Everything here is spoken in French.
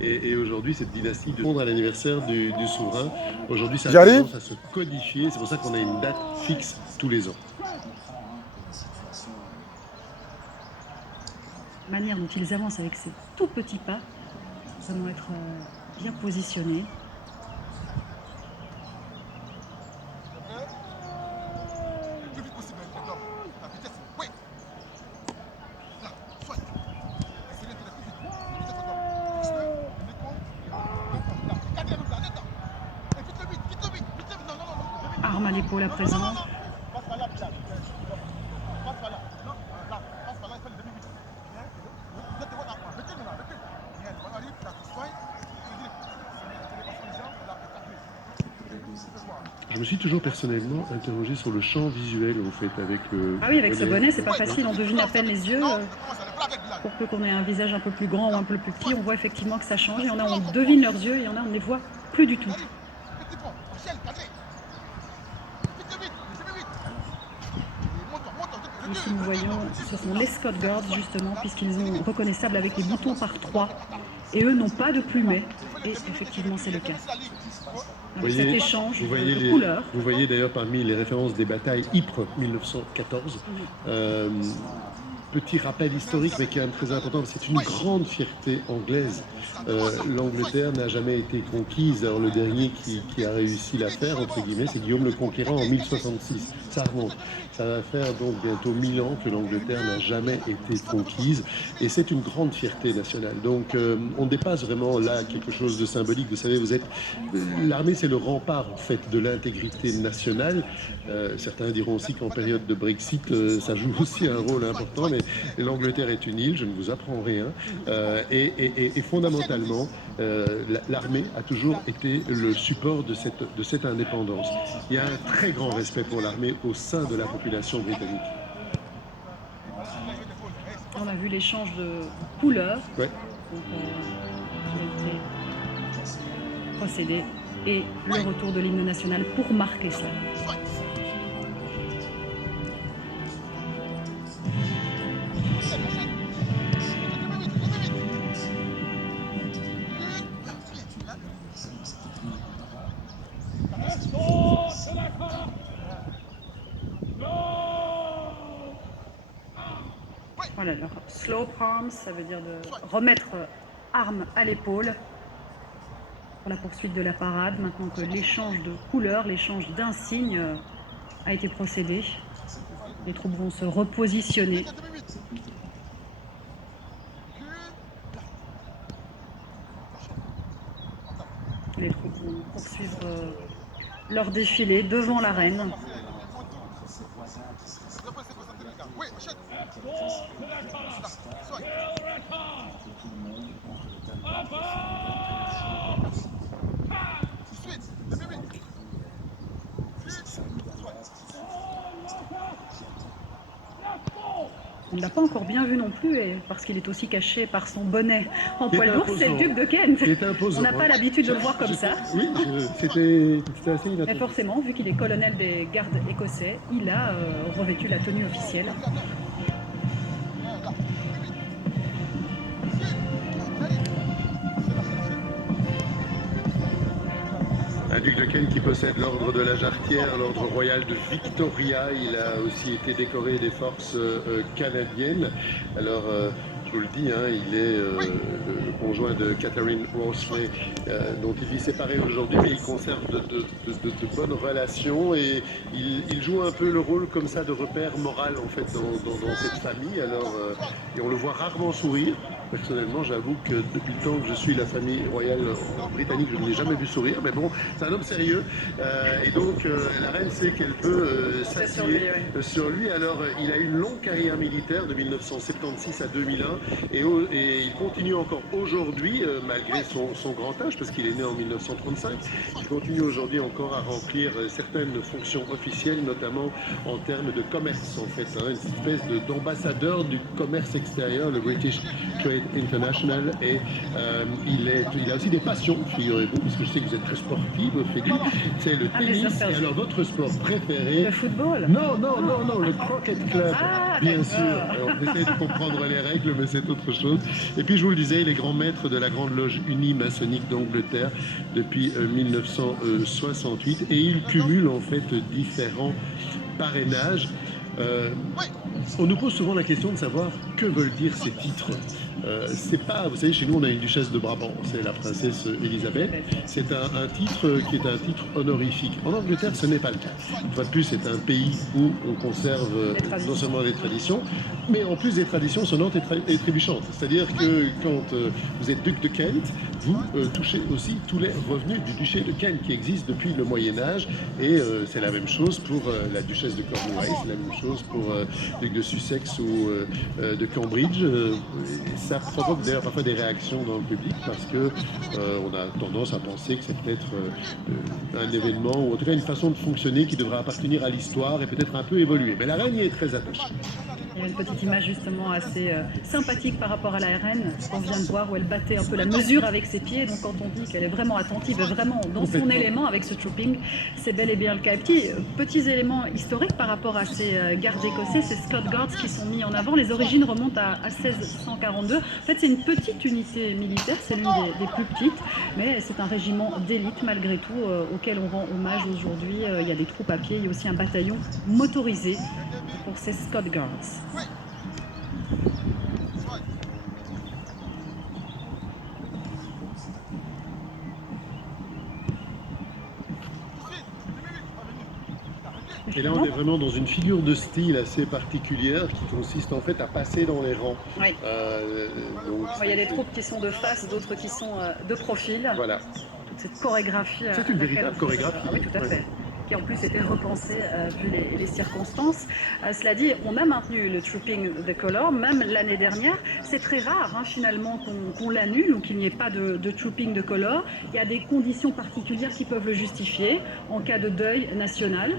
Et aujourd'hui, cette dynastie de rendre à l'anniversaire du souverain, aujourd'hui, ça a J'arrive. tendance à se codifier. C'est pour ça qu'on a une date fixe tous les ans. La manière dont ils avancent avec ces tout petits pas, vraiment être bien positionnés. Arme à l'épaule à présent. Je me suis toujours personnellement interrogé sur le champ visuel, en fait, avec le... Ah oui, avec ce bonnet, c'est pas facile, on devine à peine les yeux. Pour peu qu'on ait un visage un peu plus grand ou un peu plus petit, on voit effectivement que ça change. Il y en a, on devine leurs yeux, il y en a, on ne les voit plus du tout. Ici, nous voyons, ce sont les Scott Guards, justement, puisqu'ils sont reconnaissables avec les boutons par 3. Et eux n'ont pas de plumet. Et effectivement, c'est le cas. Avec cet échange de couleurs. Vous voyez d'ailleurs parmi les références des batailles Ypres 1914, petit rappel historique, mais qui est très important, c'est une grande fierté anglaise. L'Angleterre n'a jamais été conquise. Alors le dernier qui a réussi l'affaire, entre guillemets, c'est Guillaume le Conquérant en 1066. Ça remonte. Ça va faire donc bientôt 1000 ans que l'Angleterre n'a jamais été conquise. Et c'est une grande fierté nationale. Donc on dépasse vraiment là quelque chose de symbolique. Vous savez, l'armée, c'est le rempart en fait de l'intégrité nationale. Certains diront aussi qu'en période de Brexit, ça joue aussi un rôle important. Mais l'Angleterre est une île, je ne vous apprends rien. Et fondamentalement, l'armée a toujours été le support de cette indépendance. Il y a un très grand respect pour l'armée au sein de la population britannique. On a vu l'échange de couleurs ouais. Qui a été procédé et le retour de l'hymne national pour marquer cela. Voilà, alors slope arms, ça veut dire de remettre arme à l'épaule pour la poursuite de la parade, maintenant que l'échange de couleurs, l'échange d'insignes a été procédé. Les troupes vont se repositionner. Les troupes vont poursuivre leur défilé devant l'arène. On ne l'a pas encore bien vu non plus, parce qu'il est aussi caché par son bonnet en poil d'ours, c'est le duc de Kent. On n'a pas l'habitude de le voir comme ça. Oui, c'était assez inattendu. Mais forcément, vu qu'il est colonel des gardes écossais, il a revêtu la tenue officielle. Un duc de Kent qui possède l'ordre de la Jarretière, l'ordre royal de Victoria. Il a aussi été décoré des forces canadiennes. Alors, je vous le dis, hein, il est le conjoint de Catherine Worsley, dont il vit séparé aujourd'hui, mais il conserve de bonnes relations et il joue un peu le rôle comme ça de repère moral en fait dans cette famille. Alors, et on le voit rarement sourire. Personnellement, j'avoue que depuis le temps que je suis la famille royale britannique, je ne l'ai jamais vu sourire, mais bon, c'est un homme sérieux. Et donc, la reine sait qu'elle peut s'appuyer sur lui. Alors, il a une longue carrière militaire de 1976 à 2001 et il continue encore aujourd'hui, malgré son grand âge, parce qu'il est né en 1935. Il continue aujourd'hui encore à remplir certaines fonctions officielles, notamment en termes de commerce, en fait, hein, une espèce d'ambassadeur du commerce extérieur, le British Trade Athlete International et il a aussi des passions, figurez-vous, puisque je sais que vous êtes très sportive, Ophélie. C'est le tennis. Et alors, votre sport préféré? Le football? Non, le Croquet Club, bien sûr. On essaie de comprendre les règles, mais c'est autre chose. Et puis, je vous le disais, il est grand maître de la Grande Loge Unie Maçonnique d'Angleterre depuis 1968 et il cumule en fait différents parrainages. On nous pose souvent la question de savoir que veulent dire ces titres. C'est pas, vous savez, chez nous on a une duchesse de Brabant, c'est la princesse Elisabeth. C'est un titre qui est un titre honorifique. En Angleterre, ce n'est pas le cas. Une fois de plus, c'est un pays où on conserve non seulement des traditions, mais en plus des traditions sonnantes et trébuchantes. C'est-à-dire que quand vous êtes duc de Kent, vous touchez aussi tous les revenus du duché de Kent qui existe depuis le Moyen-Âge. Et c'est la même chose pour la duchesse de Cornouailles, c'est la même chose pour le duc de Sussex ou de Cambridge. Ça provoque d'ailleurs parfois des réactions dans le public parce que on a tendance à penser que c'est peut-être un événement ou en tout cas une façon de fonctionner qui devrait appartenir à l'histoire et peut-être un peu évoluer. Mais la reine y est très attachée. Il y a une petite image justement assez sympathique par rapport à la reine qu'on vient de voir où elle battait un peu la mesure avec ses pieds. Donc quand on dit qu'elle est vraiment attentive et vraiment dans son élément avec ce trooping, c'est bel et bien le cas. Et petits éléments historiques par rapport à ces gardes écossais, ces Scott Guards qui sont mis en avant. Les origines remontent à 1642. En fait, c'est une petite unité militaire, c'est l'une des plus petites, mais c'est un régiment d'élite malgré tout auquel on rend hommage aujourd'hui. Il y a des troupes à pied, il y a aussi un bataillon motorisé pour ces Scott Guards. Et là, on est vraiment dans une figure de style assez particulière qui consiste en fait à passer dans les rangs. Oui. Donc, il y a des troupes qui sont de face, d'autres qui sont de profil. Voilà. Toute cette chorégraphie. C'est une véritable chorégraphie. Ah oui, tout à fait. Qui en plus était repensée vu les circonstances. Cela dit, on a maintenu le Trooping the Colour, même l'année dernière. C'est très rare finalement qu'on l'annule ou qu'il n'y ait pas de Trooping the Colour. Il y a des conditions particulières qui peuvent le justifier en cas de deuil national.